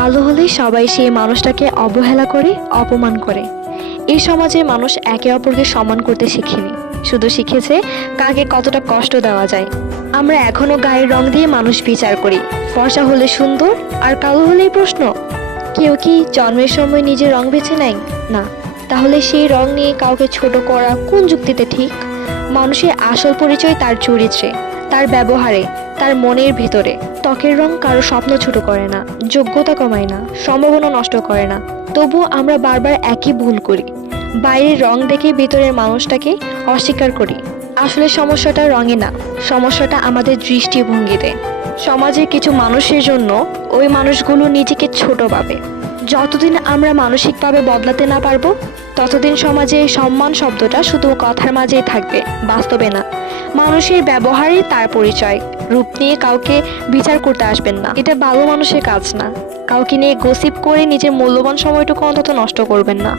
কালো হলে সবাই সেই মানুষটাকে অবহেলা করে, অপমান করে। এই সমাজে মানুষ একে অপরকে সম্মান করতে শিখেনি, শুধু শিখেছে কাকে কতটা কষ্ট দেওয়া যায়। আমরা এখনো গায়ের রং দিয়ে মানুষ বিচার করি। ফর্সা হলে সুন্দর আর কালো হলেই প্রশ্ন। কেউ কি জন্মের সময় নিজের রং বেছে নেয়? না। তাহলে সেই রং নিয়ে কাউকে ছোট করা কোন যুক্তিতে ঠিক? মানুষের আসল পরিচয় তার চরিত্রে, তার ব্যবহারে, তার মনের ভেতরে। ত্বকের রং কারো স্বপ্ন ছোট করে না, যোগ্যতা কমায় না, সম্ভাবনা নষ্ট করে না। তবুও আমরা বারবার একই ভুল করি। বাইরের রং দেখে ভেতরের মানুষটাকে অস্বীকার করি। আসলে সমস্যাটা রঙে না, সমস্যাটা আমাদের দৃষ্টিভঙ্গিতে। সমাজের কিছু মানুষের জন্য ওই মানুষগুলো নিজেকে ছোট ভাবে। যতদিন আমরা মানসিকভাবে বদলাতে না পারবো, ততদিন সমাজে সম্মান শব্দটা শুধু কথার মাঝেই থাকবে, বাস্তবে না। মানুষের ব্যবহারে তার পরিচয়। রূপ নিয়ে কাউকে বিচার করতে আসবেন না, এটা ভালো মানুষের কাজ না। কাউকে নিয়ে গসিপ করে নিজের মূল্যবান সময়টুকু অন্তত নষ্ট করবেন না।